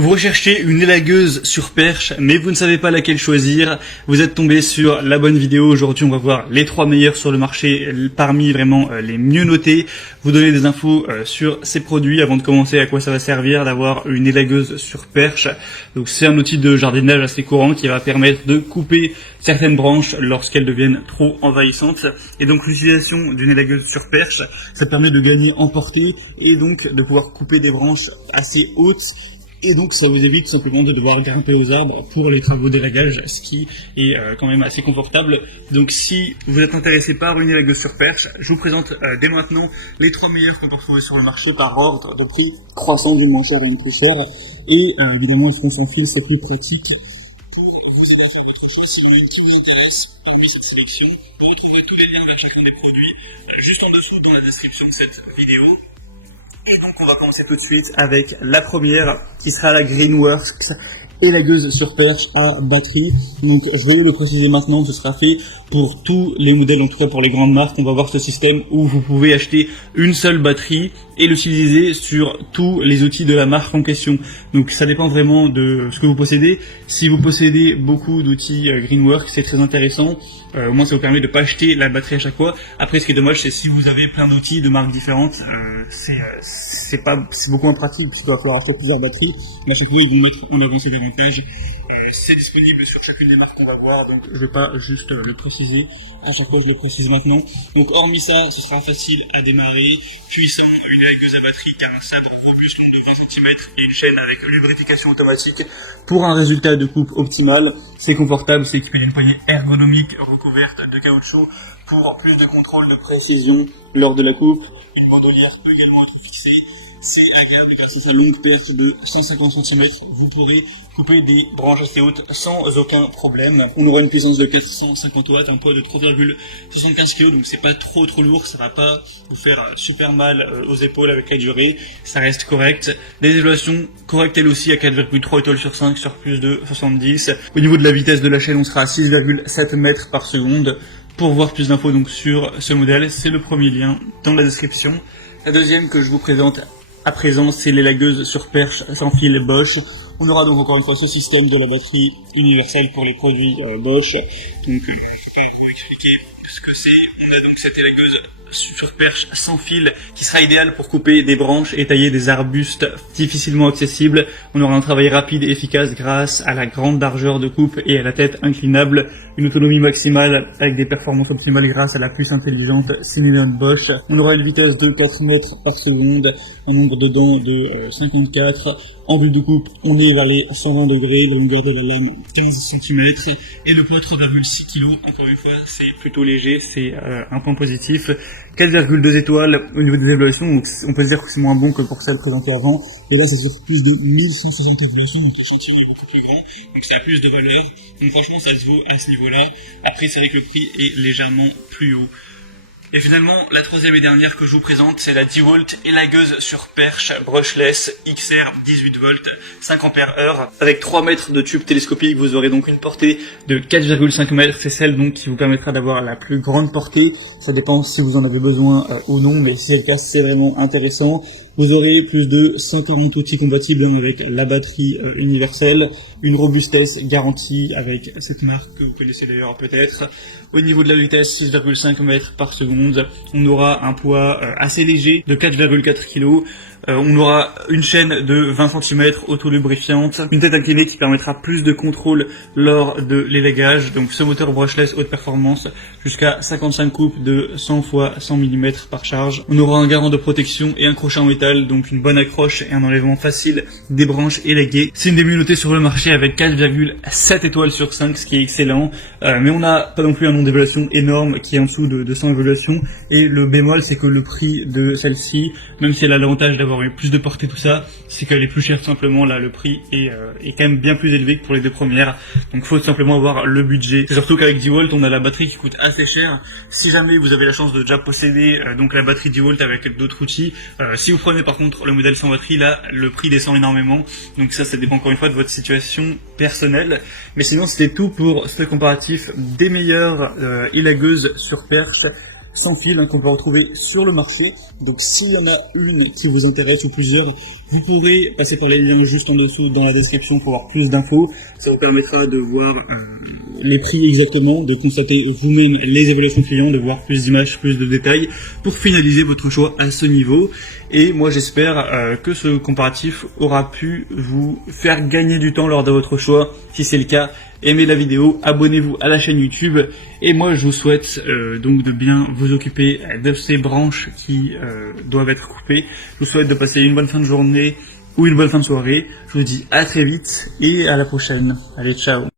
Vous recherchez une élagueuse sur perche, mais vous ne savez pas laquelle choisir. Vous êtes tombé sur la bonne vidéo. Aujourd'hui, on va voir les 3 meilleurs sur le marché, parmi vraiment les mieux notés. Vous donner des infos sur ces produits avant de commencer, à quoi ça va servir d'avoir une élagueuse sur perche. Donc c'est un outil de jardinage assez courant qui va permettre de couper certaines branches lorsqu'elles deviennent trop envahissantes. Et donc l'utilisation d'une élagueuse sur perche, ça permet de gagner en portée et donc de pouvoir couper des branches assez hautes. Et donc ça vous évite simplement de devoir grimper aux arbres pour les travaux d'élagage, ce qui est quand même assez confortable. Donc si vous êtes intéressé par une élagueuse sur perche, je vous présente dès maintenant les 3 meilleurs qu'on peut retrouver sur le marché par ordre de prix croissant d'une moins chère à une plus chère. Et évidemment, ce qu'on sans fil, c'est plus pratique pour vous aider à faire votre choix. Si vous avez une qui vous intéresse parmi cette sélection, vous retrouverez tous les liens à chacun des produits juste en dessous dans la description de cette vidéo. Et donc on va commencer tout de suite avec la première qui sera la Greenworks élagueuse sur perche à batterie. Donc je vais le préciser maintenant, ce sera fait pour tous les modèles, en tout cas pour les grandes marques. On va voir ce système où vous pouvez acheter une seule batterie et l'utiliser sur tous les outils de la marque en question. Donc ça dépend vraiment de ce que vous possédez. Si vous possédez beaucoup d'outils Greenworks, c'est très intéressant. Au moins ça vous permet de pas acheter la batterie à chaque fois. Après ce qui est dommage, c'est si vous avez plein d'outils de marques différentes, c'est beaucoup moins pratique parce qu'il va falloir acheter plusieurs batteries. Mais à chaque fois ils vont mettre en avant ces avantages. C'est disponible sur chacune des marques qu'on va voir, donc je vais pas juste le préciser. À chaque fois je le précise maintenant. Donc hormis ça, ce sera facile à démarrer, puissant, une élagueuse à batterie car un sabre robuste long de 20 cm et une chaîne avec lubrification automatique pour un résultat de coupe optimal. C'est confortable, c'est équipé d'une poignée ergonomique recouverte de caoutchouc pour plus de contrôle de précision lors de la coupe. Une bandolière peut également être fixée. C'est agréable grâce à sa longue perche de 150 cm. Vous pourrez couper des branches assez hautes sans aucun problème. On aura une puissance de 450 watts, un poids de 3,75 kg, donc c'est pas trop lourd. Ça va pas vous faire super mal aux épaules avec la durée. Ça reste correct. Des évaluations correctes elles aussi à 4,3 étoiles sur 5 sur plus de 70. Au niveau de la vitesse de la chaîne, on sera à 6,7 mètres par seconde. Pour voir plus d'infos donc sur ce modèle, c'est le premier lien dans la description. La deuxième que je vous présente à présent, c'est l'élagueuse sur perche sans fil Bosch. On aura donc encore une fois ce système de la batterie universelle pour les produits Bosch. Donc je ne vais pas vous expliquer ce que c'est. On a donc cette élagueuse sur perche sans fil qui sera idéale pour couper des branches et tailler des arbustes difficilement accessibles. On aura un travail rapide et efficace grâce à la grande largeur de coupe et à la tête inclinable. Une autonomie maximale avec des performances optimales grâce à la puce intelligente 6 millions de Bosch. On aura une vitesse de 4 mètres par seconde, un nombre de dents de 54. En but de coupe, on est vers les 120 degrés, la longueur de la lame 15 cm et le poids 3,6 kg. Encore une fois, c'est plutôt léger, c'est un point positif. 4,2 étoiles au niveau des évaluations, donc on peut se dire que c'est moins bon que pour celle présentée avant. Et là, c'est sur plus de 1160 évaluations, donc l'échantillon est beaucoup plus grand, donc ça a plus de valeur. Donc franchement, ça se vaut à ce niveau-là. Après, c'est vrai que le prix est légèrement plus haut. Et finalement, la troisième et dernière que je vous présente, c'est la DeWalt élagueuse sur perche brushless XR 18 volts 5 ampères-heure. Avec 3 mètres de tube télescopique, vous aurez donc une portée de 4,5 mètres. C'est celle donc qui vous permettra d'avoir la plus grande portée. Ça dépend si vous en avez besoin ou non, mais si c'est le cas, c'est vraiment intéressant. Vous aurez plus de 140 outils compatibles avec la batterie universelle, une robustesse garantie avec cette marque que vous connaissez d'ailleurs peut-être. Au niveau de la vitesse, 6,5 mètres par seconde. On aura un poids assez léger de 4,4 kg. On aura une chaîne de 20 cm auto-lubrifiante, une tête inclinée qui permettra plus de contrôle lors de l'élagage. Donc ce moteur brushless haute performance jusqu'à 55 coupes de 100 x 100 mm par charge. On aura un garant de protection et un crochet en métal, donc une bonne accroche et un enlèvement facile des branches élaguées. C'est une des mieux notées sur le marché avec 4,7 étoiles sur 5, ce qui est excellent. Mais on n'a pas non plus un nombre d'évaluations énorme qui est en dessous de 100 évaluations. Et le bémol, c'est que le prix de celle-ci, même si elle a l'avantage d'avoir plus de portée tout ça, c'est qu'elle est plus chère tout simplement. Là le prix est quand même bien plus élevé que pour les deux premières, donc faut simplement avoir le budget. C'est surtout qu'avec DeWalt on a la batterie qui coûte assez cher. Si jamais vous avez la chance de déjà posséder donc la batterie DeWalt avec d'autres outils, si vous prenez par contre le modèle sans batterie, là le prix descend énormément, donc ça dépend encore une fois de votre situation personnelle. Mais sinon c'était tout pour ce comparatif des meilleures élagueuses sur perche. sans fil qu'on peut retrouver sur le marché. Donc s'il y en a une qui vous intéresse ou plusieurs, vous pourrez passer par les liens juste en dessous dans la description pour avoir plus d'infos. Ça vous permettra de voir les prix exactement, de constater vous-même les évaluations clients, de voir plus d'images, plus de détails pour finaliser votre choix à ce niveau. Et moi j'espère que ce comparatif aura pu vous faire gagner du temps lors de votre choix. Si c'est le cas, aimez la vidéo, abonnez-vous à la chaîne YouTube. Et moi je vous souhaite donc de bien vous occuper de ces branches qui doivent être coupées. Je vous souhaite de passer une bonne fin de journée ou une bonne fin de soirée. Je vous dis à très vite et à la prochaine. Allez, ciao.